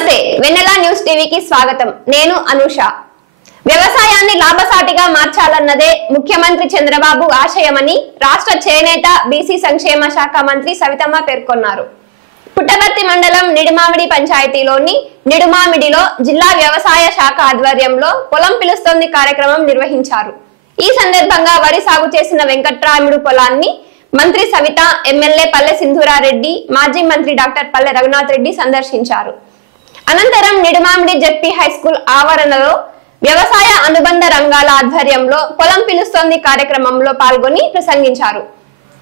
నమస్తే వెన్నెల న్యూస్ టీవీకి స్వాగతం. నేను అనూష. వ్యవసాయాన్ని లాభసాటిగా మార్చాలన్నదే ముఖ్యమంత్రి చంద్రబాబు ఆశయమని రాష్ట్ర చేనేత బీసీ సంక్షేమ శాఖ మంత్రి సవితమ్మ పేర్కొన్నారు. పుట్టపర్తి మండలం నిడుమామిడి పంచాయతీలోని నిడుమామిడిలో జిల్లా వ్యవసాయ శాఖ ఆధ్వర్యంలో పొలం పిలుస్తోంది కార్యక్రమం నిర్వహించారు. ఈ సందర్భంగా వరి సాగు చేసిన వెంకట్రాముడు పొలాన్ని మంత్రి సవిత, ఎమ్మెల్యే పల్లె సింధూరారెడ్డి, మాజీ మంత్రి డాక్టర్ పల్లె రఘునాథ్ రెడ్డి సందర్శించారు. అనంతరం నిడుమామిడి జెడ్పీ హై స్కూల్ ఆవరణలో వ్యవసాయ అనుబంధ రంగాల ఆధ్వర్యంలో పొలం పిలుస్తోంది కార్యక్రమంలో పాల్గొని ప్రసంగించారు.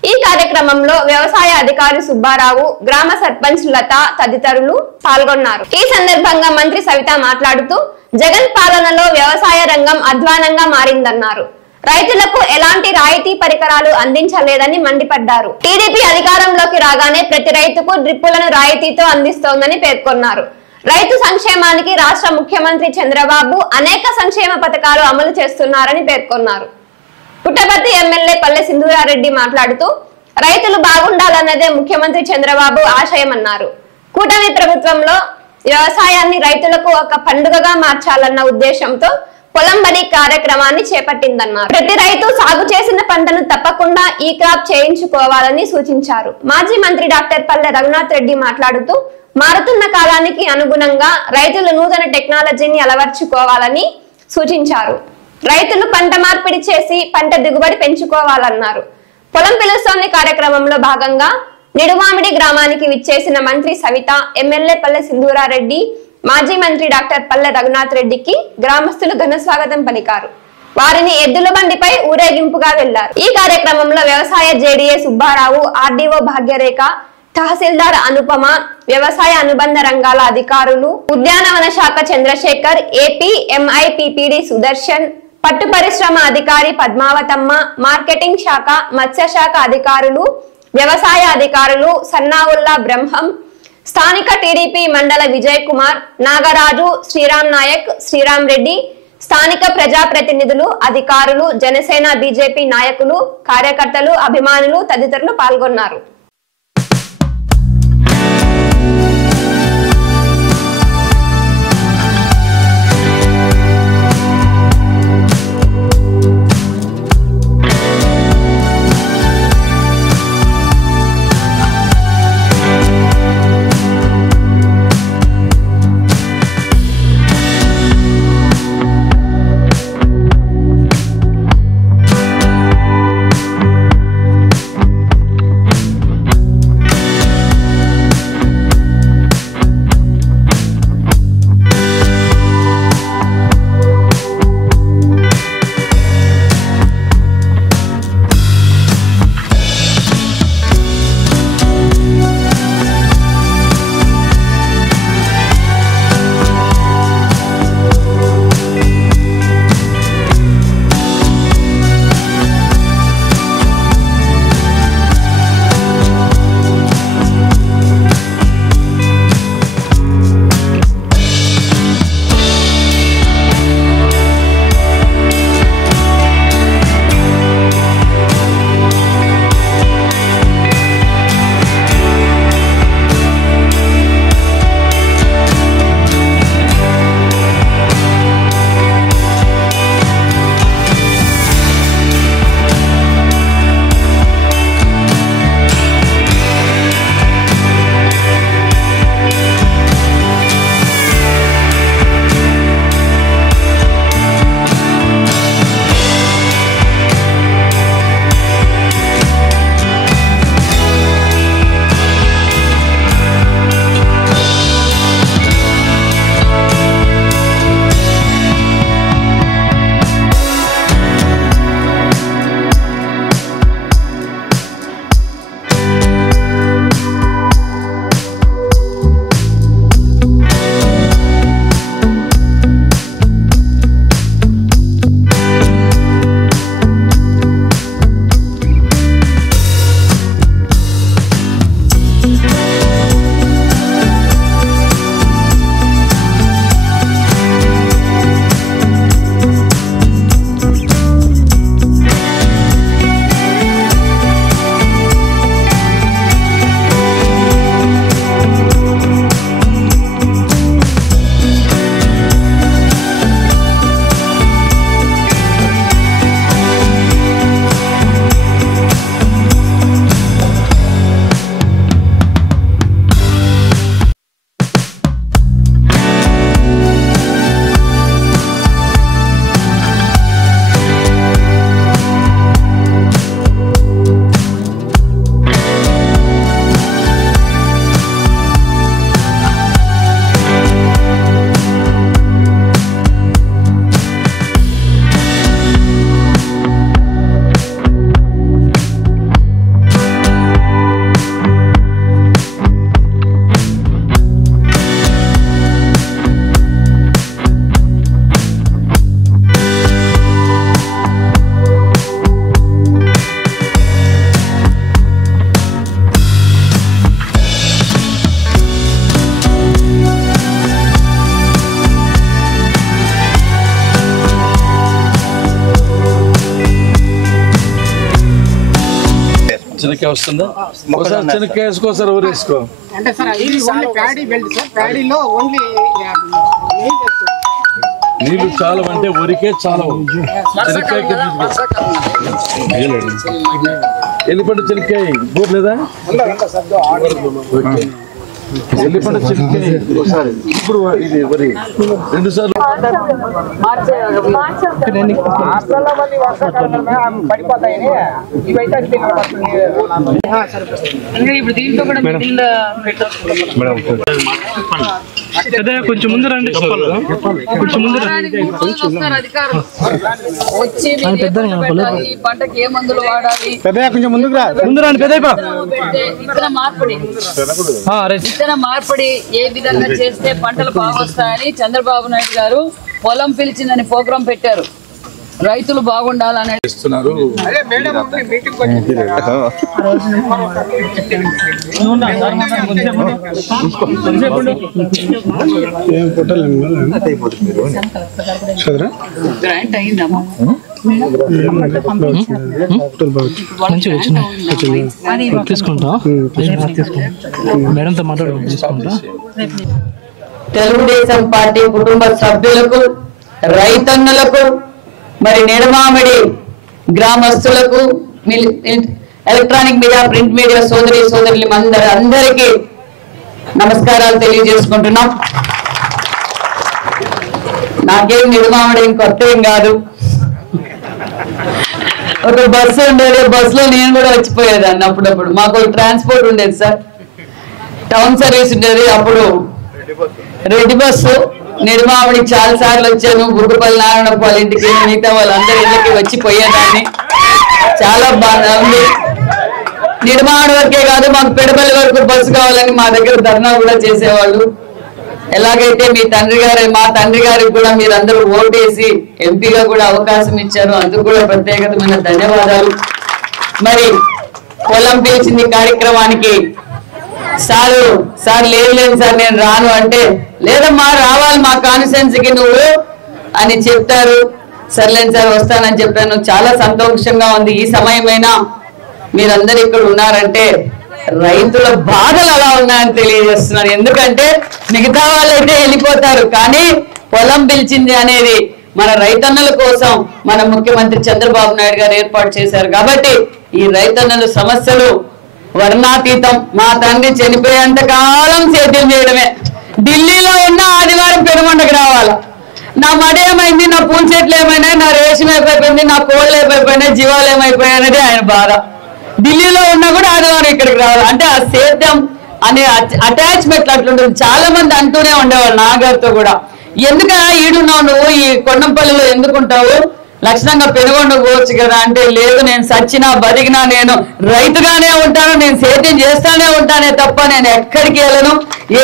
ఈ కార్యక్రమంలో వ్యవసాయ అధికారి సుబ్బారావు, గ్రామ సర్పంచ్ లత తదితరులు పాల్గొన్నారు. ఈ సందర్భంగా మంత్రి సవిత మాట్లాడుతూ జగన్ పాలనలో వ్యవసాయ రంగం అధ్వానంగా మారిందన్నారు. రైతులకు ఎలాంటి రాయితీ పరికరాలు అందించలేదని మండిపడ్డారు. టీడీపీ అధికారంలోకి రాగానే ప్రతి రైతుకు డ్రిప్పులను రాయితీతో అందిస్తోందని పేర్కొన్నారు. రైతు సంక్షేమానికి రాష్ట్ర ముఖ్యమంత్రి చంద్రబాబు అనేక సంక్షేమ పథకాలు అమలు చేస్తున్నారని పేర్కొన్నారు. పుట్టపర్తి ఎమ్మెల్యే పల్లె సింధూరారెడ్డి మాట్లాడుతూ రైతులు బాగుండాలన్నదే ముఖ్యమంత్రి చంద్రబాబు ఆశయమన్నారు. కూటమి ప్రభుత్వంలో వ్యవసాయాన్ని రైతులకు ఒక పండుగగా మార్చాలన్న ఉద్దేశంతో పొలం బడి కార్యక్రమాన్ని చేపట్టిందన్నారు. ప్రతి రైతు సాగు చేసిన పంటను తప్పకుండా ఈ క్రాప్ చేయించుకోవాలని సూచించారు. మాజీ మంత్రి డాక్టర్ పల్లె రఘునాథ్ రెడ్డి మాట్లాడుతూ మారుతున్న కాలానికి అనుగుణంగా రైతులు నూతన టెక్నాలజీని అలవర్చుకోవాలని సూచించారు. రైతులు పంట మార్పిడి చేసి పంట దిగుబడి పెంచుకోవాలన్నారు. పొలం పిలుస్తోంది కార్యక్రమంలో భాగంగా నిడుమామిడి గ్రామానికి విచ్చేసిన మంత్రి సవిత, ఎమ్మెల్యే పల్లె సింధూరారెడ్డి, మాజీ మంత్రి డాక్టర్ పల్లె రఘునాథ్ రెడ్డికి గ్రామస్తులు ఘన స్వాగతం పలికారు. వారిని ఎద్దుల బండిపై ఊరేగింపుగా వెళ్లారు. ఈ కార్యక్రమంలో వ్యవసాయ జేడీఏ సుబ్బారావు, ఆర్డీఓ భాగ్యరేఖ, తహసీల్దార్ అనుపమ, వ్యవసాయ అనుబంధ రంగాల అధికారులు, ఉద్యానవన శాఖ చంద్రశేఖర్, ఏపీ ఎంఐపిపిడి సుదర్శన్, పట్టు పరిశ్రమ అధికారి పద్మావతమ్మ, మార్కెటింగ్ శాఖ, మత్స్య శాఖ అధికారులు, వ్యవసాయ అధికారులు, సన్నావుల్లా బ్రహ్మం, స్థానిక టీడీపీ మండల విజయ్ కుమార్, నాగరాజు, శ్రీరామ్ నాయక్, శ్రీరామ్ రెడ్డి, స్థానిక ప్రజాప్రతినిధులు, అధికారులు, జనసేన బీజేపీ నాయకులు, కార్యకర్తలు, అభిమానులు తదితరులు పాల్గొన్నారు. చెనక్కాయ వస్తుందా? ఒకసారి చెనక్కాయ వేసుకో సార్, ఊరు వేసుకో. అంటే సార్ ఇది ఓన్లీ ప్యాడీ బెల్ట్ సార్, ప్యాడీలో ఓన్లీ నీళ్ళు చాలా అంటే వరికే చాలా. చెనక్కాయ ఎల్లిపండు చెనక్కాయ బోర్లేదా? ఎల్లిపండు చెనక్కాయ ఇప్పుడు ఇది వరి 2 సార్లు. కొంచెం ముందు రండి, కొంచెం ముందు వచ్చి ఈ పంటకి ఏ మందులు వాడాలి, కొంచెం ముందుకు రా, ముందు రండి పెద్ద విత్తన మార్పిడి ఏ విధంగా చేస్తే పంటలు బాగొస్తాయని చంద్రబాబు నాయుడు గారు పొలం పిలిచిందని ప్రోగ్రాం పెట్టారు. రైతులు బాగుండాలని ఇస్తున్నారు. గ్రాంట్ అయిందమ్మా. తీసుకుంటా మేడంతో మాట్లాడు తీసుకుంటా. తెలుగుదేశం పార్టీ కుటుంబ సభ్యులకు, రైతన్నులకు, మరి నిడమామిడి గ్రామస్తులకు, ఎలక్ట్రానిక్ మీడియా, ప్రింట్ మీడియా సోదరులు అందరికీ నమస్కారాలు తెలియజేసుకుంటున్నాం. నాకేం నిడమామిడి కొత్త ఏం కాదు. ఒక బస్సు ఉండేది, బస్సులో నేను కూడా వచ్చిపోయేదాన్ని. అప్పుడప్పుడు మాకు ట్రాన్స్పోర్ట్ ఉండేది సార్, టౌన్ సర్వీస్ ఉండేది. అప్పుడు రెడ్డి బస్సు నిర్మామిడికి చాలా సార్లు వచ్చాను. గురుగుపల్లి నారాయణప్ప వాళ్ళ ఇంటికి, మిగతా వాళ్ళందరి ఇళ్ళకి వచ్చి పోయేదాన్ని. చాలా బాగా ఉంది. నిర్మాణ వరకే కాదు, మాకు పెడపల్లి వరకు బస్సు కావాలని మా దగ్గర ధర్నా కూడా చేసేవాళ్ళు. ఎలాగైతే మా తండ్రి గారికి కూడా మీరందరూ ఓటేసి ఎంపీగా కూడా అవకాశం ఇచ్చారు, అందుకు కూడా ప్రత్యేకమైన ధన్యవాదాలు. మరి పొలం పిలిచింది కార్యక్రమానికి సార్ లేదు సార్ నేను రాను అంటే, లేదమ్మా రావాలి మా కాన్స్టిట్యున్సీకి నువ్వు అని చెప్తారు. సర్లేని సార్ వస్తానని చెప్పాను. చాలా సంతోషంగా ఉంది. ఈ సమయమైనా మీరందరూ ఇక్కడ ఉన్నారంటే రైతుల బాధలు అలా ఉన్నాయని తెలియజేస్తున్నారు. ఎందుకంటే మిగతా వాళ్ళైతే వెళ్ళిపోతారు, కానీ పొలం పిలిచింది అనేది మన రైతన్నుల కోసం మన ముఖ్యమంత్రి చంద్రబాబు నాయుడు గారు ఏర్పాటు చేశారు. కాబట్టి ఈ రైతన్నుల సమస్యలు వర్ణాతీతం. మా తండ్రి చనిపోయేంత కాలం సేద్యం చేయడమే. ఢిల్లీలో ఉన్న ఆదివారం పెనుగొండకు రావాలా, నా మడి ఏమైంది, నా పూల చెట్లు ఏమైనా, నా రేషన్ ఏమైపోయింది, నా కోళ్ళు ఏమైపోయినాయి, జీవాలు ఏమైపోయాయి అనేది ఆయన బాధ. ఢిల్లీలో ఉన్నా కూడా ఆదివారం ఇక్కడికి రావాలి. అంటే ఆ సేద్యం అనే అటాచ్మెంట్ అట్లుంటుంది. చాలా మంది అంటూనే ఉండేవాళ్ళు నాగారితో కూడా, ఎందుకన్నా ఈడున్నావు నువ్వు, ఈ కొండంపల్లిలో ఎందుకుంటావు, లక్షణంగా పెనుగొండ పోవచ్చు కదా అంటే, లేదు నేను సచ్చినా బతికినా నేను రైతుగానే ఉంటాను, నేను సేద్యం చేస్తానే ఉంటానే తప్ప నేను ఎక్కడికి వెళ్ళను. ఏ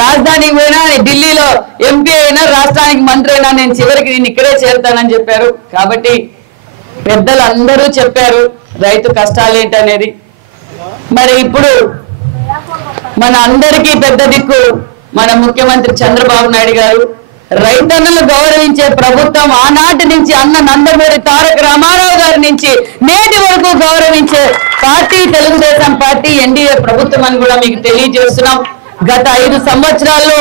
రాజధానికి పోయినా, ఢిల్లీలో ఎంపీ అయినా, రాష్ట్రానికి మంత్రి అయినా నేను చివరికి నేను ఇక్కడే చేరుతానని చెప్పారు. కాబట్టి పెద్దలు అందరూ చెప్పారు రైతు కష్టాలు ఏంటనేది. మరి ఇప్పుడు మన అందరికీ పెద్ద దిక్కు మన ముఖ్యమంత్రి చంద్రబాబు నాయుడు గారు. రైతన్నులు గౌరవించే ప్రభుత్వం ఆనాటి నుంచి అన్న నందమూరి తారక రామారావు గారి నుంచి నేటి వరకు గౌరవించే పార్టీ తెలుగుదేశం పార్టీ, ఎన్డీఏ ప్రభుత్వం అని కూడా మీకు తెలియజేస్తున్నాం. గత 5 సంవత్సరాల్లో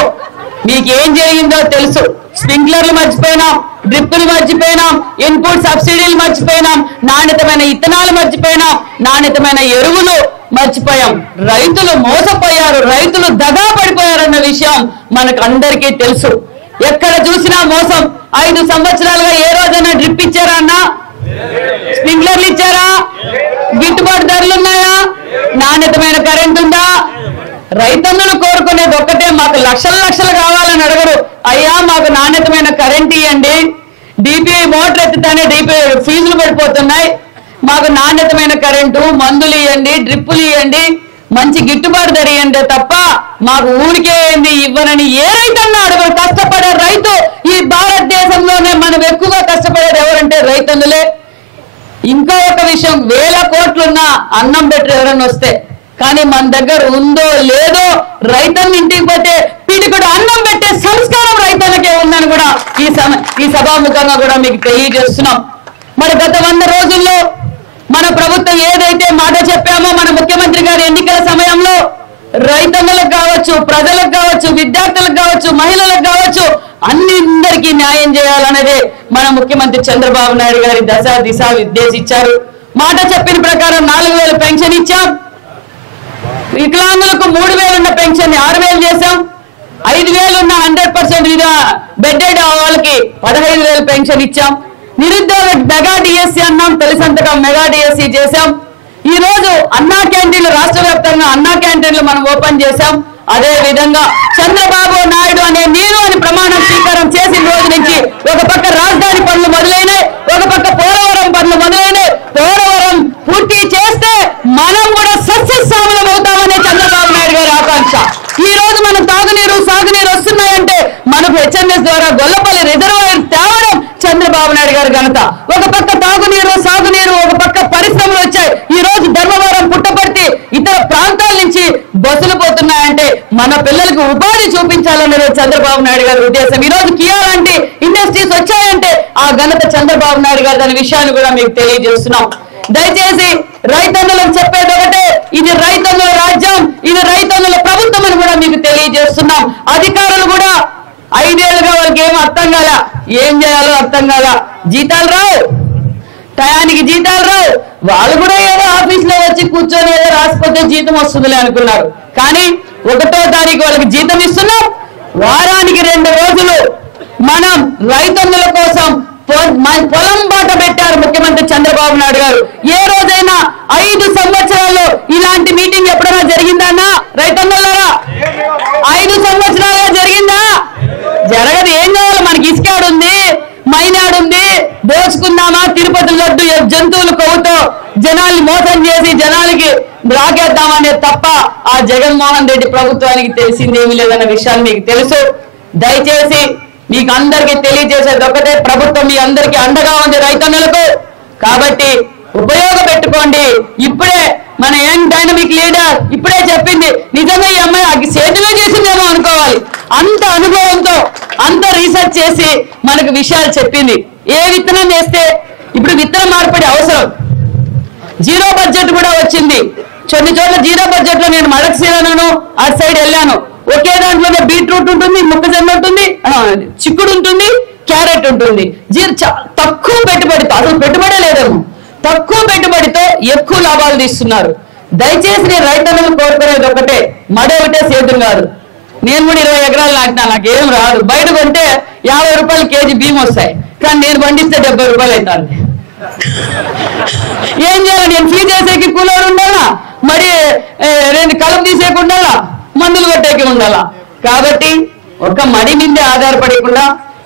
మీకు ఏం జరిగిందో తెలుసు. స్ప్రింక్లర్లు మర్చిపోయినాం, డ్రిప్పులు మర్చిపోయినాం, ఇన్పుట్ సబ్సిడీలు మర్చిపోయినాం, నాణ్యతమైన ఇత్తనాలు మర్చిపోయినాం, నాణ్యతమైన ఎరువులు మర్చిపోయాం. రైతులు మోసపోయారు, రైతులు దగా పడిపోయారన్న విషయం మనకు అందరికీ తెలుసు. ఎక్కడ చూసినా మోసం. 5 సంవత్సరాలుగా ఏ రోజైనా డ్రిప్ ఇచ్చారా అన్నా, స్ప్రింక్లర్లు ఇచ్చారా, గిట్టుబాటు ధరలు ఉన్నాయా, నాణ్యతమైన కరెంట్ ఉందా? రైతన్నులు కోరుకునేది ఒక్కటే, మాకు లక్షలు కావాలని అడగరు. అయ్యా మాకు నాణ్యతమైన కరెంట్ ఇవ్వండి, డిపిఐ మోటార్ ఎత్తితేనే డిపిఐ ఫీజులు పడిపోతున్నాయి, మాకు నాణ్యతమైన కరెంటు, మందులు ఇవ్వండి, డ్రిప్పులు ఇవ్వండి, మంచి గిట్టుబాటు ధర ఇవ్వండి తప్ప మాకు ఊరికే ఏంది ఇవ్వనని ఏ రైతన్నా అడగరు. కష్టపడే రైతు ఈ భారతదేశంలోనే మనం ఎక్కువగా కష్టపడేది ఎవరంటే రైతన్నులే. ఇంకో ఒక విషయం, 1000 కోట్లున్నా అన్నం పెట్టి ఎవరన్నా వస్తే, కానీ మన దగ్గర ఉందో లేదో రైతన్న ఇంటికి పోతే పిడికుడు అన్నం పెట్టే సంస్కారం రైతులకే ఉందని కూడా ఈ సభాముఖంగా కూడా మీకు తెలియజేస్తున్నాం. మరి గత 100 రోజుల్లో మన ప్రభుత్వం ఏదైతే మాట చెప్పామో మన ముఖ్యమంత్రి గారి ఎన్నికల సమయంలో రైతన్నలకు కావచ్చు, ప్రజలకు కావచ్చు, విద్యార్థులకు కావచ్చు, మహిళలకు కావచ్చు, అందరికీ న్యాయం చేయాలనేదే మన ముఖ్యమంత్రి చంద్రబాబు నాయుడు గారి దిశ నిర్దేశించారు. మాట చెప్పిన ప్రకారం 4,000 పెన్షన్ ఇచ్చాం. వికలాంగులకు 3,000 ఉన్న పెన్షన్ 6,000 చేశాం. 5,000 ఉన్న 100% బెడ్డెడ్ వాళ్ళకి 15,000 పెన్షన్ ఇచ్చాం. నిరుద్యోగ మెగా డిఎస్సీ అన్నాం, తొలి సంతకం మెగా డిఎస్సీ చేశాం. ఈ రోజు అన్నా క్యాంటీన్లు రాష్ట్ర వ్యాప్తంగా అన్నా క్యాంటీన్లు మనం ఓపెన్ చేశాం. అదే విధంగా చంద్రబాబు నాయుడు అనే నేను అని ప్రమాణ స్వీకారం చేసిన రోజు నుంచి ఒక పక్క రాజధాని పనులు మొదలైనాయి, ఒక పక్క పోలవరం పనులు మొదలైనాయి. పోలవరం పూర్తి చేస్తే మనం కూడా సస్యశ్యామలం అవుతామనే చంద్రబాబు నాయుడు గారి ఆకాంక్ష. ఈ రోజు మనం తాగునీరు సాగునీరు వస్తున్నాయంటే మనకు హెచ్ఎంఎస్ ద్వారా గొల్లపల్లి రిజర్వాయర్ తేవడం చంద్రబాబు నాయుడు గారి ఘనత. ఒక పక్క తాగునీరు సాగునీరు, ఒక పక్క పరిశ్రమలు వచ్చాయి. ఈ రోజు ధర్మవరం, పుట్టపర్తి ఇతర ప్రాంతాల నుంచి బస్సులు పోతున్నాయంటే మన పిల్లలకు ఉపాధి చూపించాలనేది చంద్రబాబు నాయుడు గారి ఉద్దేశం. ఈ రోజు కియా లాంటి ఇండస్ట్రీస్ వచ్చాయంటే ఆ ఘనత చంద్రబాబు నాయుడు గారు అనే విషయాన్ని కూడా మీకు తెలియజేస్తున్నాం. దయచేసి రైతన్నులకు చెప్పేది ఒకటే, ఇది రైతన్నుల రాజ్యం, ఇది రైతన్నుల ప్రభుత్వం అని కూడా మీకు తెలియజేస్తున్నాం. అధికారులు కూడా 5 ఏళ్ళుగా వాళ్ళకి ఏం అర్థం కాల, ఏం చేయాలో అర్థం కాల. జీతాలు రావు, టయానికి జీతాలు రావు. వాళ్ళు కూడా ఏదో ఆఫీస్ లో వచ్చి కూర్చొని ఏదో రాసిపోతే జీతం వస్తుందిలే అనుకున్నారు. కానీ 1వ తారీఖు వాళ్ళకి జీతం ఇస్తున్నాం. వారానికి 2 రోజులు మనం రైతన్నుల కోసం పొలం బాట పెట్టారు ముఖ్యమంత్రి చంద్రబాబు నాయుడు గారు. ఏ రోజైనా 5 సంవత్సరాల్లో ఇలాంటి మీటింగ్ ఎప్పుడైనా జరిగిందన్నా రైతన్నులారా? 5 సంవత్సరాలుగా జరిగిందా? జరగదు. ఏం కావాలి మనకి? ఇసుకాడుంది, మైనాడుంది, దోచుకుందామా, తిరుపతి లడ్డు జంతువులు కొవ్వుతో జనాల్ని మోసం చేసి జనాలకి రాకేద్దామనే తప్ప ఆ జగన్మోహన్ రెడ్డి ప్రభుత్వానికి తెలిసిందేమీ లేదన్న విషయాన్ని మీకు తెలుసు. దయచేసి మీకు అందరికీ తెలియజేసేది ఒకటే, ప్రభుత్వం మీ అందరికీ అండగా ఉంది రైతన్నులకు. కాబట్టి ఉపయోగపెట్టుకోండి. ఇప్పుడే మన యంగ్ డైనమిక్ లీడర్ ఇప్పుడే చెప్పింది, నిజంగా ఈ అమ్మాయి సేతువే చేసిందేమో అనుకోవాలి. అంత అనుభవంతో అంత రీసెర్చ్ చేసి మనకు విషయాలు చెప్పింది. ఏ విత్తనం వేస్తే ఇప్పుడు విత్తన మార్పిడి అవసరం, జీరో బడ్జెట్ కూడా వచ్చింది. కొన్ని చోట్ల జీరో బడ్జెట్ లో నేను మడక్సీలను అటు సైడ్ వెళ్ళాను. ఒకే దాంట్లోనే బీట్రూట్ ఉంటుంది, మొక్కజొన్న ఉంటుంది, చిక్కుడు ఉంటుంది, క్యారెట్ ఉంటుంది. తక్కువ పెట్టుబడితో, అసలు పెట్టుబడే లేదేమో, తక్కువ పెట్టుబడితో ఎక్కువ లాభాలు తీస్తున్నారు. దయచేసి నేను రైతన్నులు కోరుకునేది ఒకటే, మడి ఒకటే సేద్యం కాదు. నేను కూడా 20 ఎకరాలు నాటినా, నాకేం రాదు. బయట కొంటే 50 రూపాయలు కేజీ బియ్యం వస్తాయి, కానీ నేను పండిస్తే 70 రూపాయలు అవుతాను. ఏం చేయాలి? నేను ఫీ చేసేకి కూలోడు ఉండాలా, మరి 2 కలుపు తీసేకి ఉండాలా, మందులు కొట్టేకి ఉండాలా. కాబట్టి ఒక మడి మీదే ఆధారపడకుండా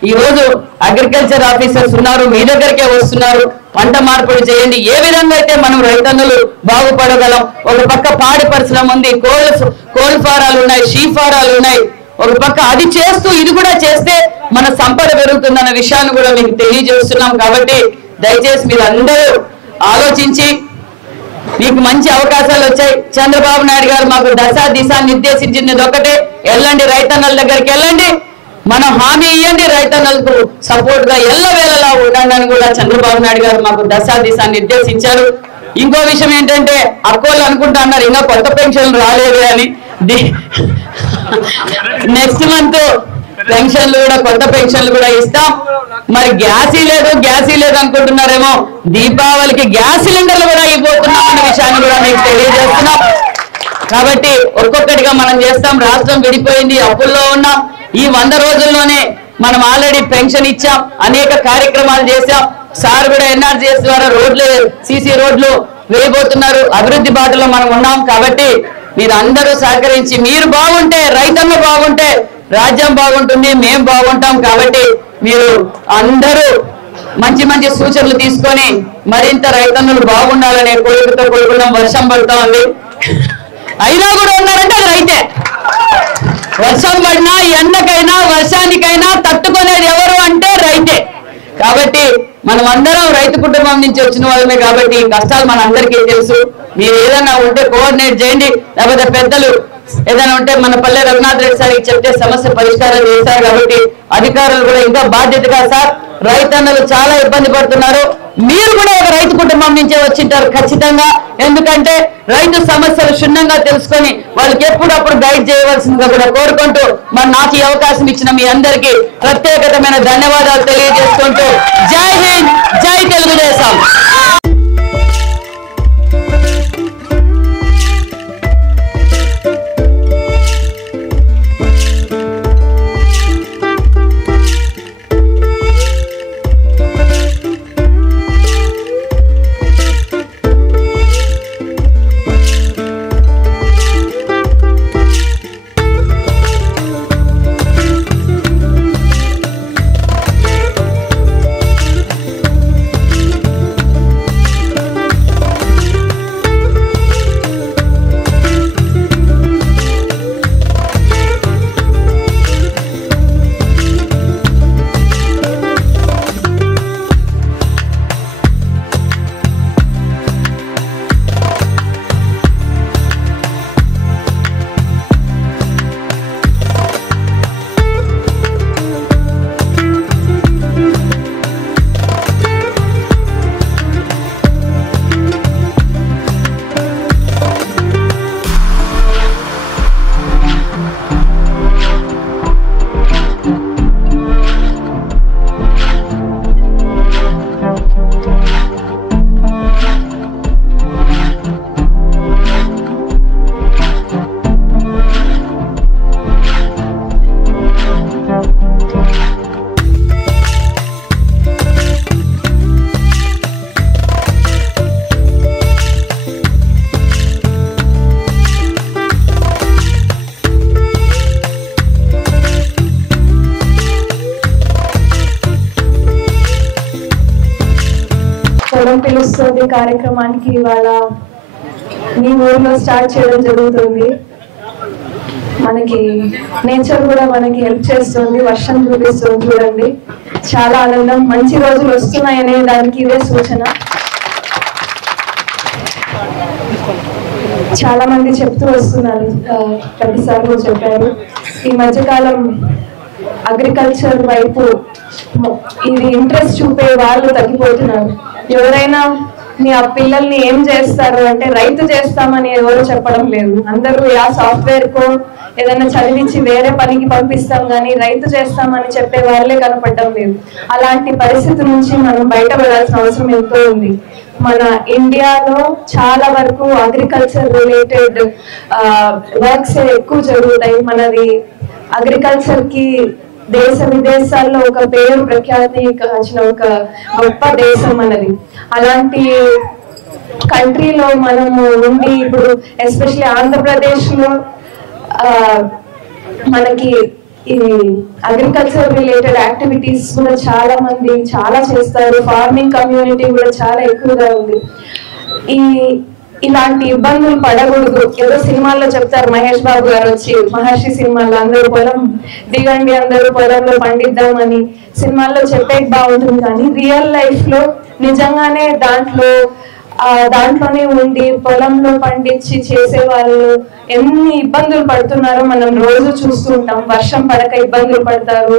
ఈ రోజు అగ్రికల్చర్ ఆఫీసర్స్ ఉన్నారు, మీ దగ్గరికే వస్తున్నారు. పంట మార్పిడి చేయండి. ఏ విధంగా అయితే మనం రైతన్నులు బాగుపడగలం. ఒక పక్క పాడి పరిశ్రమ ఉంది, కోళ్ళ ఫారాలు ఉన్నాయి, షీ ఫారాలు ఉన్నాయి. ఒక పక్క అది చేస్తూ ఇది కూడా చేస్తే మన సంపద పెరుగుతుందన్న విషయాన్ని కూడా మీకు తెలియజేస్తున్నాం. కాబట్టి దయచేసి మీరు అందరూ ఆలోచించి, మీకు మంచి అవకాశాలు వచ్చాయి. చంద్రబాబు నాయుడు గారు మాకు దిశ నిర్దేశించింది ఒకటే, వెళ్ళండి రైతన్నల దగ్గరికి వెళ్ళండి, మనం హామీ ఇవ్వండి, రైతన్నలకు సపోర్ట్ గా ఎల్లవేళలా ఉండండి అని కూడా చంద్రబాబు నాయుడు గారు మాకు దిశ నిర్దేశించారు. ఇంకో విషయం ఏంటంటే, అక్కోళ్ళు అనుకుంటా అన్నారు ఇంకా కొత్త పెన్షన్లు రాలేదు అని. నెక్స్ట్ మంత్ పెన్షన్లు కూడా, కొత్త పెన్షన్లు కూడా ఇస్తాం. మరి గ్యాసీ లేదు అనుకుంటున్నారేమో, దీపావళికి గ్యాస్ సిలిండర్లు కూడా ఇవ్వబోతున్నాం అన్న విషయాన్ని కూడా మీకు తెలియజేస్తున్నాం. కాబట్టి ఒక్కొక్కటిగా మనం చేస్తాం. రాష్ట్రం విడిపోయింది, అప్పుల్లో ఉన్నాం. ఈ 100 రోజుల్లోనే మనం ఆల్రెడీ పెన్షన్ ఇచ్చాం, అనేక కార్యక్రమాలు చేశాం. సార్ కూడా ఎన్ఆర్జీఎస్ ద్వారా రోడ్లు, సీసీ రోడ్లు వేయబోతున్నారు. అభివృద్ధి బాటలో మనం ఉన్నాం. కాబట్టి మీరు అందరూ సహకరించి, మీరు బాగుంటే, రైతన్నులు బాగుంటే రాజ్యం బాగుంటుంది, మేము బాగుంటాం. కాబట్టి మీరు అందరూ మంచి మంచి సూచనలు తీసుకొని మరింత రైతన్నులు బాగుండాలనే కోరికతో కోరుకున్నాం. వర్షం పడుతూ ఉంది, అయినా కూడా ఉన్నారంటే అది రైతే. వర్షం పడినా, ఎండకైనా, వర్షానికైనా తట్టుకునేది ఎవరు అంటే రైతే. కాబట్టి మనం అందరం రైతు కుటుంబం నుంచి వచ్చిన వాళ్ళమే. కాబట్టి ఈ కష్టాలు మన అందరికీ తెలుసు. మీరు ఏదైనా ఉంటే కోఆర్డినేట్ చేయండి, లేకపోతే పెద్దలు ఏదైనా ఉంటే మన పల్లె రఘునాథ్ రెడ్డి సార్కి చెప్తే సమస్య పరిష్కారం చేస్తారు. కాబట్టి అధికారులు కూడా ఇంకా బాధ్యతగా సార్ రైతన్నలు చాలా ఇబ్బంది పడుతున్నారు. మీరు కూడా ఒక రైతు కుటుంబం నుంచే వచ్చింటారు ఖచ్చితంగా. ఎందుకంటే రైతు సమస్యలు క్షుణ్ణంగా తెలుసుకొని వాళ్ళకి ఎప్పుడప్పుడు గైడ్ చేయవలసిందిగా కూడా కోరుకుంటూ మరి నాకు ఈ అవకాశం ఇచ్చిన మీ అందరికీ ప్రత్యేకమైన ధన్యవాదాలు తెలియజేసుకుంటూ జై హింద్, జై తెలుగుదేశం. పిలుస్తుంది కార్యక్రమానికి ఇవాళ మీ ఊర్లో స్టార్ట్ చేయడం జరుగుతుంది. మనకి నేచర్ కూడా మనకి హెల్ప్ చేస్తుంది, వర్షం కురిస్తుంది చూడండి, చాలా ఆనందం. మంచి రోజులు వస్తున్నాయనే దానికి ఇదే సూచన. చాలా మంది చెప్తూ వస్తున్నారు, ప్రతిసారి చెప్పారు, ఈ మధ్యకాలం అగ్రికల్చర్ వైపు ఇది ఇంట్రెస్ట్ చూపే వాళ్ళు తగ్గిపోతున్నారు. ఎవరైనా మీ ఆ పిల్లల్ని ఏం చేస్తారు అంటే రైతు చేస్తామని ఎవరు చెప్పడం లేదు. అందరూ ఆ సాఫ్ట్వేర్ కో ఏదైనా చదివించి వేరే పనికి పంపిస్తాం కానీ రైతు చేస్తామని చెప్పే వాళ్ళే కనపడడం లేదు. అలాంటి పరిస్థితి నుంచి మనం బయటపడాల్సిన అవసరం ఎంతో ఉంది. మన ఇండియాలో చాలా వరకు అగ్రికల్చర్ రిలేటెడ్ వర్క్స్ ఎక్కువ జరుగుతాయి. మనది అగ్రికల్చర్ కి దేశ విదేశాల్లో ఒక పేరు ప్రఖ్యాతి కాచిన ఒక గొప్ప దేశం మనది. అలాంటి కంట్రీలో మనము ఉండి ఇప్పుడు ఎస్పెషల్లీ ఆంధ్రప్రదేశ్ లో మనకి ఈ అగ్రికల్చర్ రిలేటెడ్ యాక్టివిటీస్ కూడా చాలా మంది చాలా చేస్తారు. ఫార్మింగ్ కమ్యూనిటీ కూడా చాలా ఎక్కువగా ఉంది. ఇలాంటి ఇబ్బందులు పడకూడదు. ఏదో సినిమాల్లో చెప్తారు, మహేష్ బాబు గారు వచ్చి మహర్షి సినిమాల్లో అందరూ పొలం దిగండి, అందరూ పొలంలో పండిద్దామని సినిమాల్లో చెప్పేది బాగుంటుంది. కానీ రియల్ లైఫ్ లో నిజంగానే దాంట్లోనే ఉండి పొలంలో పండించి చేసే వాళ్ళు ఎన్ని ఇబ్బందులు పడుతున్నారో మనం రోజు చూస్తూ ఉంటాం. వర్షం పడక ఇబ్బందులు పడతారు,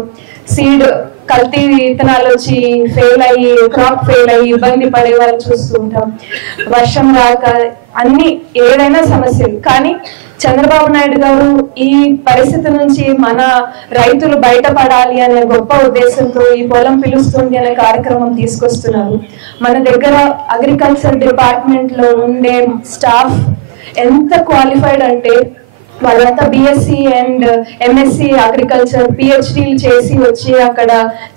సీడ్ కల్తీ విత్తనాలు వచ్చి ఫెయిల్ అయ్యి క్రాప్ ఫెయిల్ అయ్యి ఇబ్బంది పడే వాళ్ళు చూస్తూ ఉంటాం. వర్షం రాక అన్ని ఏదైనా సమస్యలు. కానీ చంద్రబాబు నాయుడు గారు ఈ పరిస్థితి నుంచి మన రైతులు బయటపడాలి అనే గొప్ప ఉద్దేశంతో ఈ పొలం పిలుస్తుంది అనే కార్యక్రమం తీసుకొస్తున్నారు. మన దగ్గర అగ్రికల్చర్ డిపార్ట్మెంట్ లో ఉండే స్టాఫ్ ఎంత క్వాలిఫైడ్ అంటే వాళ్ళంతా బిఎస్సి అండ్ ఎంఎస్సి అగ్రికల్చర్ పిహెచ్డీలు చేసి వచ్చి అక్కడ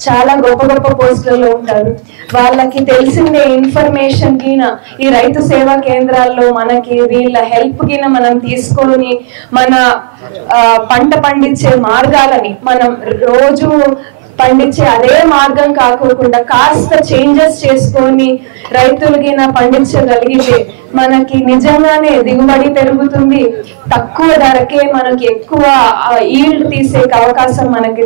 చాలా గొప్ప గొప్ప పోస్టులలో ఉంటారు. వాళ్ళకి తెలిసిందే ఇన్ఫర్మేషన్ కిన ఈ రైతు సేవా కేంద్రాల్లో మనకి వీళ్ళ హెల్ప్ కిన మనం తీసుకొని మన పంట పండించే మార్గాలని మనం రోజు పండించే అదే మార్గం కాకుండా కాస్త చేంజెస్ చేసుకొని రైతులకి పండించగలిగితే మనకి నిజంగానే దిగుబడి పెరుగుతుంది. తక్కువ ధరకే మనకి ఎక్కువ ఈల్డ్ తీసే అవకాశం మనకి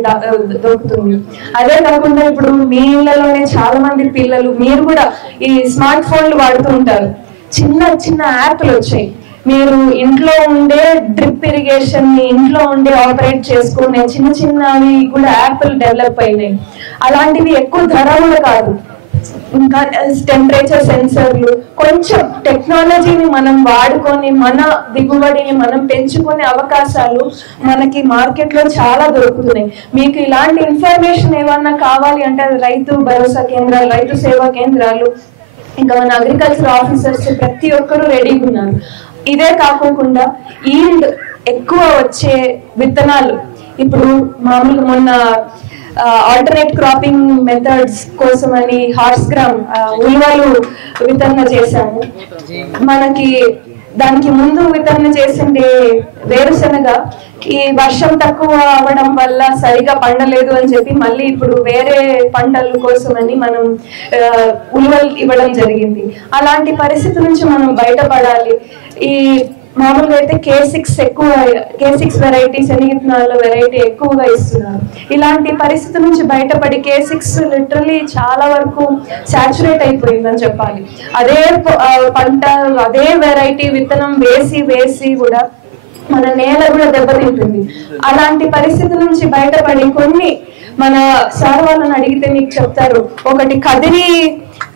దొరుకుతుంది. అదే కాకుండా ఇప్పుడు మీ ఇళ్లలోనే చాలా మంది పిల్లలు, మీరు కూడా ఈ స్మార్ట్ ఫోన్లు వాడుతూ ఉంటారు. చిన్న చిన్న యాప్లు వచ్చాయి. మీరు ఇంట్లో ఉండే డ్రిప్ ఇరిగేషన్ ని ఇంట్లో ఉండే ఆపరేట్ చేసుకునే చిన్న చిన్నవి కూడా యాప్లు డెవలప్ అయినాయి. అలాంటివి ఎక్కువ ధర కూడా కాదు. ఇంకా టెంపరేచర్ సెన్సర్లు, కొంచెం టెక్నాలజీని మనం వాడుకొని మన దిగుబడిని మనం పెంచుకునే అవకాశాలు మనకి మార్కెట్ లో చాలా దొరుకుతున్నాయి. మీకు ఇలాంటి ఇన్ఫర్మేషన్ ఏమన్నా కావాలి అంటే రైతు భరోసా కేంద్రాలు, రైతు సేవా కేంద్రాలు, ఇంకా మన అగ్రికల్చర్ ఆఫీసర్స్ ప్రతి ఒక్కరూ రెడీగా ఉన్నారు. ఇదే కాకుండా ఈల్డ్ ఎక్కువ వచ్చే విత్తనాలు, ఇప్పుడు మామూలుగా మొన్న ఆల్టర్నేట్ క్రాపింగ్ మెథడ్స్ కోసమని హార్స్ గ్రామ్ ఉలువలు వితరణ చేశాము. మనకి దానికి ముందు వితరణ చేసిండే వేరుశనగ ఈ వర్షం తక్కువ అవ్వడం వల్ల సరిగా పండలేదు అని చెప్పి మళ్ళీ ఇప్పుడు వేరే పంటల కోసమని మనం ఉలువలు ఇవ్వడం జరిగింది. అలాంటి పరిస్థితి నుంచి మనం బయటపడాలి. ఈ మామూలుగా అయితే K6 వెరైటీ శనగిత్తనాల వెరైటీ ఎక్కువగా ఇస్తున్నారు. ఇలాంటి పరిస్థితి నుంచి బయటపడి K6 లిటరలీ చాలా వరకు సాచురేట్ అయిపోయిందని చెప్పాలి. అదే పంట అదే వెరైటీ విత్తనం వేసి కూడా మన నేల కూడా దెబ్బతింటుంది. అలాంటి పరిస్థితి నుంచి బయటపడి కొన్ని మన సార్ వాళ్ళని అడిగితే మీకు చెప్తారు, ఒకటి కదిరి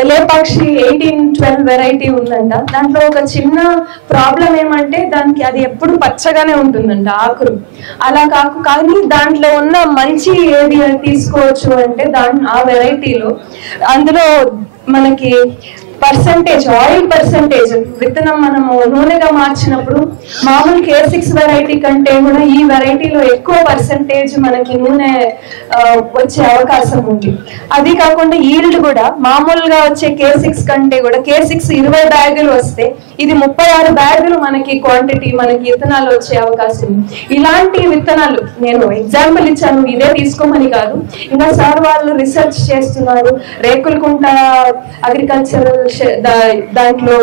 లేపాక్షి 1812 వెరైటీ ఉందంట. దాంట్లో ఒక చిన్న ప్రాబ్లం ఏమంటే దానికి అది ఎప్పుడు పచ్చగానే ఉంటుందంట ఆకులు. అలా కానీ దాంట్లో ఉన్న మంచి ఏది తీసుకోవచ్చు అంటే ఆ వెరైటీలో అందులో మనకి ఆయిల్ పర్సంటేజ్ విత్తనం మనము నూనెగా మార్చినప్పుడు మామూలు K6 వెరైటీ కంటే కూడా ఈ వెరైటీలో ఎక్కువ పర్సంటేజ్ మనకి నూనె వచ్చే అవకాశం ఉంది. అది కాకుండా ఈల్డ్ కూడా మామూలుగా వచ్చే K6 కంటే కూడా K6 20 బ్యాగులు వస్తే ఇది 36 బ్యాగులు మనకి క్వాంటిటీ మనకి విత్తనాలు వచ్చే అవకాశం ఉంది. ఇలాంటి విత్తనాలు నేను ఎగ్జాంపుల్ ఇచ్చాను, ఇదే తీసుకోమని కాదు. ఇంకా సార్ వాళ్ళు రీసెర్చ్ చేస్తున్నారు. రేకులకుంట అగ్రికల్చర్ దాంట్లో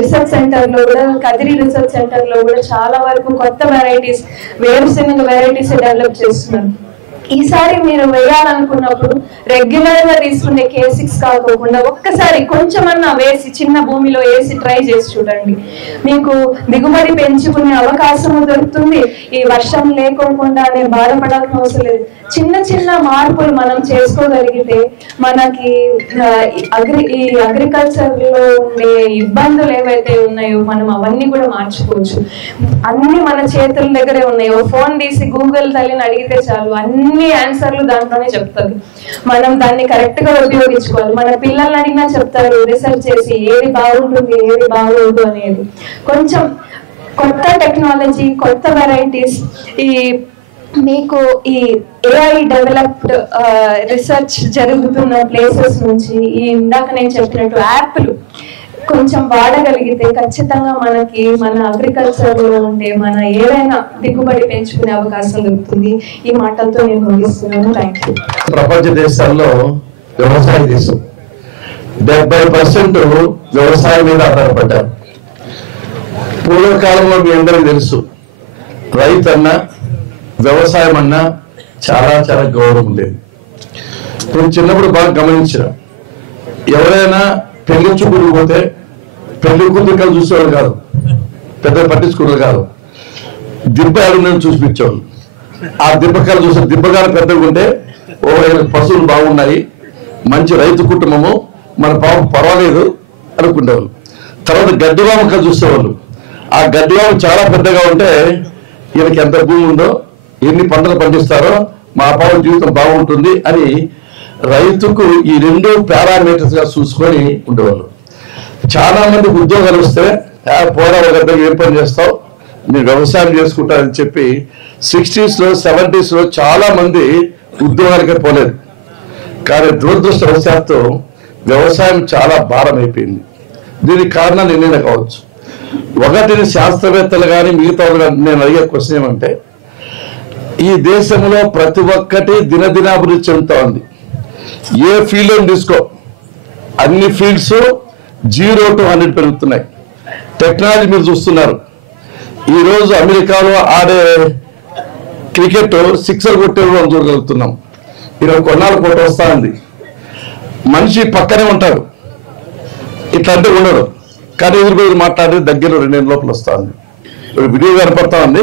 రీసెర్చ్ సెంటర్ లో కూడా, కదిరి రీసెర్చ్ సెంటర్ లో కూడా చాలా వరకు కొత్త వెరైటీస్, వేరుశెనగ వెరైటీస్ డెవలప్ చేస్తున్నారు. ఈసారి మీరు వేయాలనుకున్నప్పుడు రెగ్యులర్ గా తీసుకునే K6 కాకుండా ఒక్కసారి కొంచెమన్నా వేసి చిన్న భూమిలో వేసి ట్రై చేసి చూడండి. మీకు దిగుబడి పెంచుకునే అవకాశం దొరుకుతుంది. ఈ వర్షం లేకోకుండానే బాధపడాల్సిన అవసరం లేదు. చిన్న చిన్న మార్పులు మనం చేసుకోగలిగితే మనకి ఈ అగ్రికల్చర్ లో ఉండే ఇబ్బందులు ఏవైతే ఉన్నాయో మనం అవన్నీ కూడా మార్చుకోవచ్చు. అన్ని మన చేతుల దగ్గరే ఉన్నాయి. ఫోన్ తీసి గూగుల్ తల్లిని అడిగితే చాలు, అన్ని ఆన్సర్లు దాంట్లోనే చెప్తుంది. మనం దాన్ని కరెక్ట్ గా ఉపయోగించుకోవాలి. మన పిల్లల్ని అడిగినా చెప్తారు రీసెర్చ్ చేసి ఏది బాగుంటుంది ఏది బాగోదు అనేది. కొంచెం కొత్త టెక్నాలజీ, కొత్త వెరైటీస్, ఈ మీకు ఈ AI డెవలప్డ్ రీసెర్చ్ జరుగుతున్న ప్లేసెస్ నుంచి ఈ ఇందాక నేను చెప్పినట్టు యాప్లు కొంచెం వాడగలిగితే ఖచ్చితంగా మనకి మన అగ్రికల్చర్ లో ఉండే మన ఏదైనా దిగుబడి పెంచుకునే అవకాశం దొరుకుతుంది. ఈ మాటలతో నేను ముగిస్తున్నాను. Thank you. ప్రపంచ దేశాల్లో వ్యవసాయ దేశం 70% వ్యవసాయం మీద ఆధారపడ్డారు. పూర్వకాలంలో మీ అందరికీ తెలుసు, రైతు అన్నా వ్యవసాయం అన్నా చాలా చాలా గౌరవం ఉండేది. నేను చిన్నప్పుడు బాగా గమనించిన, ఎవరైనా పెళ్లి చూపులు పోతే పెళ్లి కూతురు చూసేవాళ్ళు కాదు, పెద్ద పట్టించుకునేది కాదు. దిబ్బ ఆడుందని చూసిపించేవాళ్ళు. ఆ దిబ్బకాలు చూసే దిబ్బకాలు పెద్దగా ఉంటే పశువులు బాగున్నాయి, మంచి రైతు కుటుంబము, మన పాపం పర్వాలేదు అనుకునేవాళ్ళు. తర్వాత గడ్డివామ చూసేవాళ్ళు. ఆ గడ్డివామ చాలా పెద్దగా ఉంటే ఈయనకి ఎంత భూమి ఉందో, ఎన్ని పంటలు పండిస్తారో, మా పాపం జీవితం బాగుంటుంది అని రైతుకు ఈ 2 పారామీటర్స్ గా చూసుకొని ఉండేవాళ్ళు. చాలా మంది ఉద్యోగాలు వస్తే పోరా ఒక దగ్గర ఏం పని చేస్తావు, నేను వ్యవసాయం చేసుకుంటానని చెప్పి 60s లో 70s లో చాలా మంది ఉద్యోగాలకే పోలేదు. కానీ దురదృష్టవశాత్తు వ్యవసాయం చాలా భారం అయిపోయింది. దీనికి కారణాలు ఎన్నైనా కావచ్చు. ఒకటిని శాస్త్రవేత్తలు కానీ మిగతా నేను అడిగే క్వశ్చన్ ఏమంటే, ఈ దేశంలో ప్రతి ఒక్కటి దినదినాభివృద్ధి చెందుతా ఉంది. ఏ ఫీల్డ్ తీసుకో, అన్ని ఫీల్డ్స్ 0 to 100 పెరుగుతున్నాయి. టెక్నాలజీ మీరు చూస్తున్నారు. ఈరోజు అమెరికాలో ఆడే క్రికెట్ 6 కొట్టే చూడగలుగుతున్నాం. ఈరోజు కొన్నాళ్ళు కొట్ట వస్తా ఉంది. మనిషి పక్కనే ఉంటాడు, ఇట్లా అంటే ఉండడు, కానీ ఎదురు మాట్లాడి దగ్గర 2 ఏళ్ళ లోపల వస్తా ఉంది. వీడియో కనపడతా ఉంది.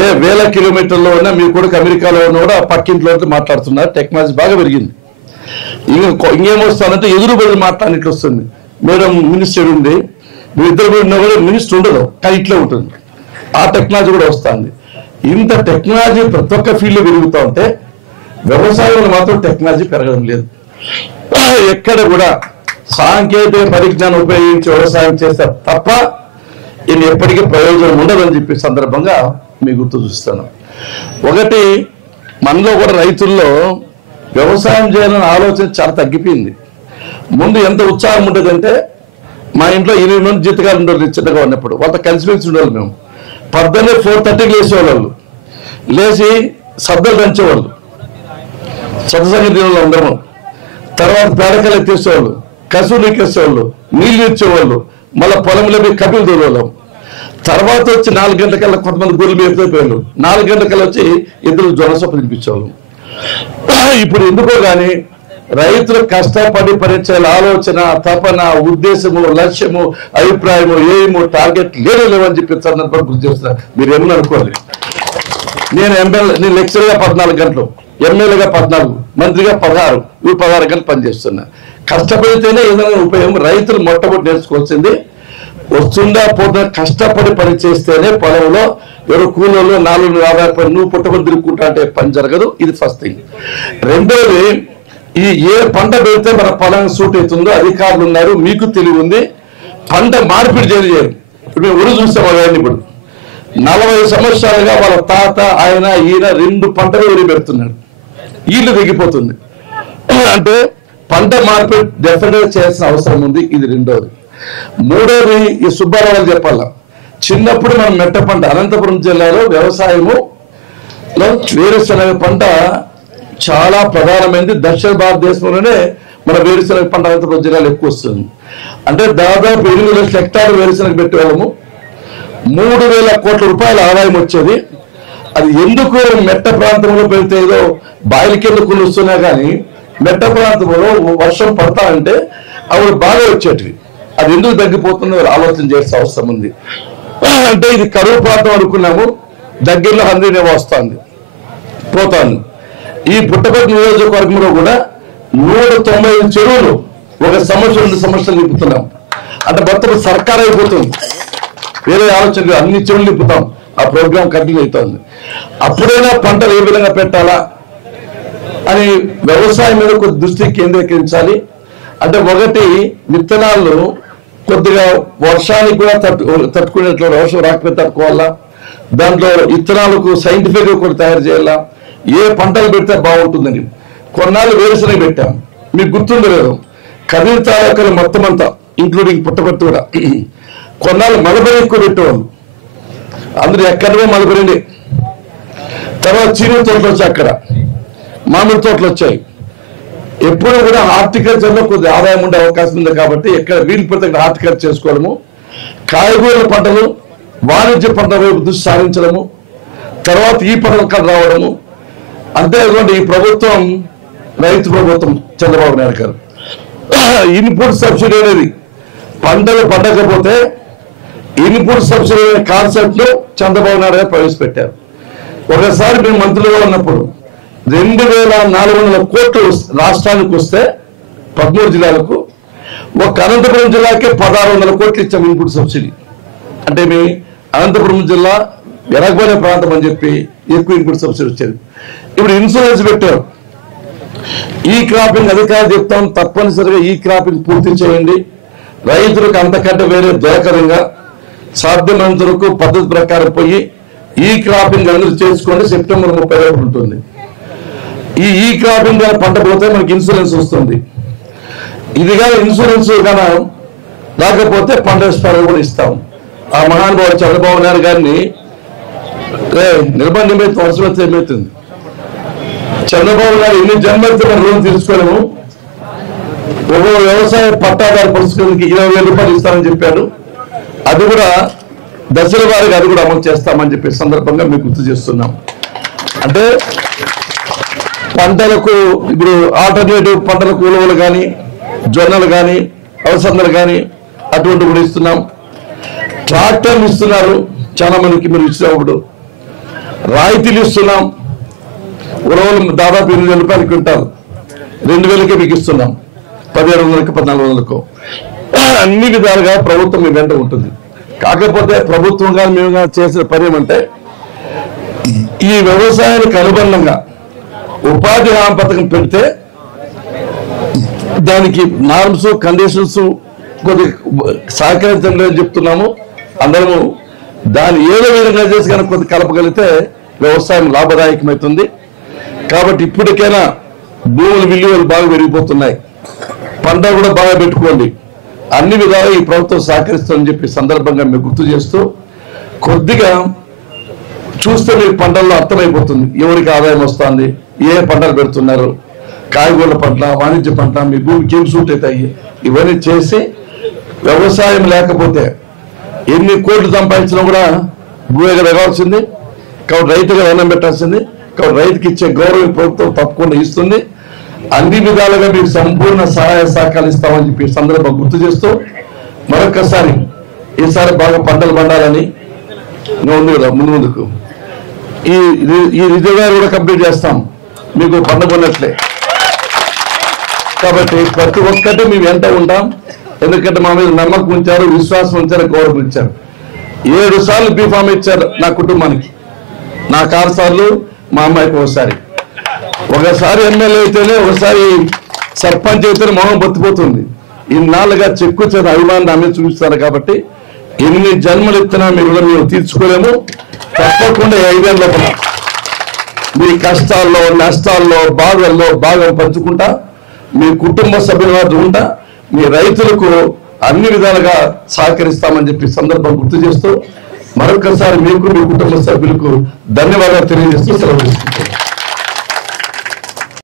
ఏ వేల కిలోమీటర్లో ఉన్నా మీ కొడుకు అమెరికాలో ఉన్నా కూడా పక్కింట్లో మాట్లాడుతున్నారు. టెక్నాలజీ బాగా పెరిగింది. ఇంకేమొస్తానంటే ఎదురు బదులు మాట్లాడినట్లు వస్తుంది. మేడం మినిస్టర్ ఉంది, మీ ఇద్దరు ఉన్నా కూడా మినిస్టర్ ఉండదు, కానీ ఇట్లే ఉంటుంది. ఆ టెక్నాలజీ కూడా వస్తుంది. ఇంత టెక్నాలజీ ప్రతి ఒక్క ఫీల్డ్ పెరుగుతూ ఉంటే వ్యవసాయంలో మాత్రం టెక్నాలజీ పెరగడం లేదు. ఎక్కడ కూడా సాంకేతిక పరిజ్ఞానం ఉపయోగించి వ్యవసాయం చేస్తారు తప్ప ఇది ఎప్పటికీ ప్రయోజనం ఉండదని చెప్పే సందర్భంగా మీ గుర్తు చూస్తాను. ఒకటి, మనలో కూడా రైతుల్లో వ్యవసాయం చేయాలనే ఆలోచన చాలా తగ్గిపోయింది. ముందు ఎంత ఉత్సాహం ఉండేదంటే, మా ఇంట్లో 8 మంది జీతగాలు ఉండేవాళ్ళు చిన్నగా ఉన్నప్పుడు, వాళ్ళతో కలిసిమెలిసి ఉండేవాళ్ళు. మేము 4:30 లేచేవాళ్ళు, లేచి సద్దలు దంచేవాళ్ళు, సతసంగతి అందరం. తర్వాత పేడకలు ఎత్తేసేవాళ్ళు, కసులు ఎక్కేసేవాళ్ళు, నీళ్లు ఇచ్చేవాళ్ళు, మళ్ళీ పొలంలో పోయి కపిలు దూరేవాళ్ళం. తర్వాత వచ్చి 4 గంటలకల్లా కొంతమంది గొర్రెలు ఎత్తుపోయారు. 4 గంటలకల్లా వచ్చి ఇద్దరు జొన్నసొప్ప తినిపించేవాళ్ళు. ఇప్పుడు ఎందుకో కానీ రైతులు కష్టపడి పరీక్షల ఆలోచన, తపన, ఉద్దేశము, లక్ష్యము, అభిప్రాయము, ఏమో టార్గెట్ లేవని చెప్పి సందర్భంగా గుర్తు చేస్తున్నారు. మీరు ఏమని అనుకోవాలి. నేను లెక్చర్గా 14 గంటలు, ఎమ్మెల్యేగా 14, మంత్రిగా 16, 16 గంటలు పనిచేస్తున్నా. కష్టపడితేనే ఏదైనా ఉపయోగం. రైతులు మొట్టమొదటి నేర్చుకోవాల్సింది వస్తుందా పోతుందా, కష్టపడి పని చేస్తేనే పొలంలో ఎవరు కూలీలు 4 ఆధారపడి నువ్వు పుట్టబడి తిరుగుకుంటా అంటే పని జరగదు. ఇది ఫస్ట్ థింగ్. రెండోది, ఏ పంట పెడితే మన పొలం సూట్ అవుతుందో అధికారులు ఉన్నారు, మీకు తెలివి ఉంది. పంట మార్పిడి చేయరు. ఇప్పుడు మేము ఊరు చూస్తాం వాళ్ళని. ఇప్పుడు 40 సంవత్సరాలుగా వాళ్ళ తాత ఆయన ఈయన 2 పంటలు ఊరి పెడుతున్నాడు. ఈళ్ళు తగ్గిపోతుంది. అంటే పంట మార్పిడి డెఫినెట్ గా చేయాల్సిన అవసరం ఉంది. ఇది రెండోది. మూడోది, ఈ సుబ్బారావు చెప్పాల, చిన్నప్పుడు మనం మెట్ట పంట అనంతపురం జిల్లాలో వ్యవసాయము వేరుశనగ పంట చాలా ప్రధానమైనది. దక్షిణ భారతదేశంలోనే మన వేరుశనగ పంట అనంతపురం జిల్లాలో ఎక్కువ వస్తుంది. అంటే దాదాపు 8 లక్షల హెక్టార్లు వేరుశనగ పెట్టేవాళ్ళము. 3,000 కోట్ల రూపాయల ఆదాయం వచ్చేది. అది ఎందుకు మెట్ట ప్రాంతంలో పెడితే ఏదో బాయిల కింద కొన్ని వస్తున్నా కానీ మెట్ట ప్రాంతంలో వర్షం పడతా అంటే అవి బాగా వచ్చేటివి. అది ఎందుకు తగ్గిపోతుందో ఆలోచన చేయాల్సిన అవసరం ఉంది. అంటే ఇది కరువు ప్రాంతం అనుకున్నాము, దగ్గరలో 100 వస్తుంది పోతాను. ఈ పుట్టపర్తి నియోజకవర్గంలో కూడా 195 చెరువులు 1 సంవత్సరం 2 సంవత్సరాలు నింపుతున్నాం. అంటే మొత్తం సర్కార్ అయిపోతుంది. వేరే ఆలోచన అన్ని చెరువులు నింపుతాం. ఆ ప్రోగ్రాం కంటిన్యూ అవుతుంది. అప్పుడైనా పంటలు ఏ విధంగా పెట్టాలా అని వ్యవసాయం మీద కొద్ది దృష్టి కేంద్రీకరించాలి. అంటే ఒకటి, విత్తనాలు కొద్దిగా వర్షానికి కూడా తట్టుకునేట్లు, వర్షం రాకపోతే తట్టుకోవాలా. దాంట్లో విత్తనాలకు సైంటిఫిక్ గా కూడా తయారు చేయాలా. ఏ పంటలు పెడితే బాగుంటుందని కొన్నాళ్ళు వేరుశనగ పెట్టాం. మీకు గుర్తుందో లేదు, కదిరి తాలూకాలు మొత్తం అంతా ఇంక్లూడింగ్ పుట్టపర్తి కూడా కొన్నాళ్ళు మలబరి ఎక్కువ పెట్టేవాళ్ళు. అందరూ ఎక్కడో మలబరిండి. తర్వాత చీనీ తోటలు వచ్చాయి, అక్కడ మామిడి తోటలు వచ్చాయి. ఎప్పుడు కూడా హార్టికల్చర్ లో కొద్ది ఆదాయం ఉండే అవకాశం ఉంది కాబట్టి ఎక్కడ వీలు పడితే హార్టికల్చర్ చేసుకోవడము, కాయగూరల పంటలు, వాణిజ్య పంటల వైపు దృష్టి సారించడము, తర్వాత ఈ పంటలు రావడము. అంతేకాకుండా ఈ ప్రభుత్వం రైతు ప్రభుత్వం చంద్రబాబు నాయుడు గారు ఇన్పుట్ సబ్సిడీ అనేది పంటలు పండకపోతే ఇన్పుట్ సబ్సిడీ అనే కాన్సెప్ట్ లో చంద్రబాబు నాయుడు గారు ప్రవేశపెట్టారు. ఒకసారి మేము మంత్రులుగా ఉన్నప్పుడు 2,400 కోట్లు రాష్ట్రానికి వస్తే 13 జిల్లాలకు, ఒక అనంతపురం జిల్లాకే 1,600 కోట్లు ఇచ్చాం ఇన్పుట్ సబ్సిడీ. అంటే మీ అనంతపురం జిల్లా వెనకబడే ప్రాంతం అని చెప్పి ఎక్కువ ఇన్పుట్ సబ్సిడీ వచ్చేది. ఇప్పుడు ఇన్సూరెన్స్ పెట్టారు. ఈ క్రాపింగ్ అధికారులు చెప్తాం, తప్పనిసరిగా ఈ క్రాపింగ్ పూర్తి చేయండి. రైతులకు అంతకంటే వేరే దొరకరంగా సాధ్యమైనంత వరకు పద్ధతి ప్రకారం పోయి ఈ క్రాపింగ్ అందరూ చేసుకోండి. సెప్టెంబర్ 30 ఉంటుంది. ఈ క్రాపింగ్ పంట పోతే మనకి ఇన్సూరెన్స్ వస్తుంది. ఇదిగా ఇన్సూరెన్స్ కన్నా రాకపోతే పంట నష్టాలు కూడా ఇస్తాం. ఆ మహానుభావుడు చంద్రబాబు నాయుడు గారిని నిర్బంధం ఏమైతే అవసరం ఏమవుతుంది. చంద్రబాబు గారు ఎన్ని జన్మలతో మనం రుణం తీర్చుకోలేము. ఒక వ్యవసాయ పట్టాదారు పురస్కరణకి 20,000 రూపాయలు ఇస్తామని చెప్పాడు. అది కూడా దశల వారికి అది కూడా అమలు చేస్తామని చెప్పే సందర్భంగా మీకు గుర్తు చేస్తున్నాం. అంటే పంటలకు ఇప్పుడు ఆల్టర్నేటివ్ పంటలకు ఉలవలు కానీ, జొన్నలు కానీ, అలసందలు కానీ అటువంటి కూడా ఇస్తున్నాం. ట్రాక్టర్లు ఇస్తున్నారు. చాలా మందికి మీరు ఇచ్చినప్పుడు రాయితీలు ఇస్తున్నాం. ఉలవలు దాదాపు 8,000 రూపాయలు క్వింటాల్, 2,000కే మీకు ఇస్తున్నాం, 1,700కి 1,400కు. అన్ని విధాలుగా ప్రభుత్వం మీ వెంట ఉంటుంది. కాకపోతే ప్రభుత్వంగా మేము చేసిన పని ఏమంటే ఈ వ్యవసాయానికి అనుబంధంగా ఉపాధి హామీ పథకం పెడితే దానికి నార్మ్స్ కండిషన్స్ కొద్ది సహకరించండి అని చెప్తున్నాము. అందరము దాన్ని ఏదో విధంగా చేసి కనుక కొద్ది కలపగలిగితే వ్యవసాయం లాభదాయకమవుతుంది. కాబట్టి ఇప్పటికైనా భూముల విలువలు బాగా పెరిగిపోతున్నాయి, పంట కూడా బాగా పెట్టుకోండి. అన్ని విధాలుగా ఈ ప్రభుత్వం సహకరిస్తుందని చెప్పి సందర్భంగా మీకు గుర్తు చేస్తూ, కొద్దిగా చూస్తే మీకు పంటల్లో అర్థమైపోతుంది ఎవరికి ఆదాయం వస్తుంది, ఏ పంటలు పెడుతున్నారు, కాయగూరల పంట, వాణిజ్య పంట, మీ భూమికి ఏం సూట్ అవుతాయి, ఇవన్నీ చేసి వ్యవసాయం లేకపోతే ఎన్ని కోట్లు సంపాదించినా కూడా భూమిగా ఎగవాల్సింది. కాబట్టి రైతుగా రుణం పెట్టాల్సింది. కాబట్టి రైతుకి ఇచ్చే గౌరవం ప్రభుత్వం తప్పకుండా ఇస్తుంది. అన్ని విధాలుగా మీకు సంపూర్ణ సహాయ సహకారాలు ఇస్తామని చెప్పి సందర్భం గుర్తు చేస్తూ, మరొకసారి ఈసారి బాగా పంటలు పండాలని ఉంది కదా ముందుకు ఈ రిజర్వాయర్ కూడా కంప్లీట్ చేస్తాం, మీకు పంట కొన్నట్లే. కాబట్టి ప్రతి ఒక్కటి మేము వెంట ఉంటాం. ఎందుకంటే మా మీద నమ్మకం ఉంచారు, విశ్వాసం ఉంచారు, గౌరవం ఇచ్చారు. 7 సార్లు బీఫామ్ ఇచ్చారు నా కుటుంబానికి, నాకు 6 సార్లు, మా అమ్మాయికి ఒకసారి ఎమ్మెల్యే అయితేనే, ఒకసారి సర్పంచ్ అయితేనే మొహం బతిపోతుంది. ఇన్నాళ్ళుగా చెక్కు చేత అభిమానాన్ని ఆమె చూపిస్తారు. కాబట్టి ఎన్ని జన్మలు ఎత్తినా మేము తీర్చుకోలేము. తప్పకుండా 5 ఏళ్ళ లోపల మీ కష్టాల్లో, నష్టాల్లో, బాధల్లో భాగం పంచుకుంటా, మీ కుటుంబ సభ్యుల ఉంటా, మీ రైతులకు అన్ని విధాలుగా సహకరిస్తామని చెప్పి సందర్భం గుర్తు చేస్తూ, మరొకసారి మీకు మీ కుటుంబ సభ్యులకు ధన్యవాదాలు తెలియజేస్తూ సెలవు తీసుకుంటాం.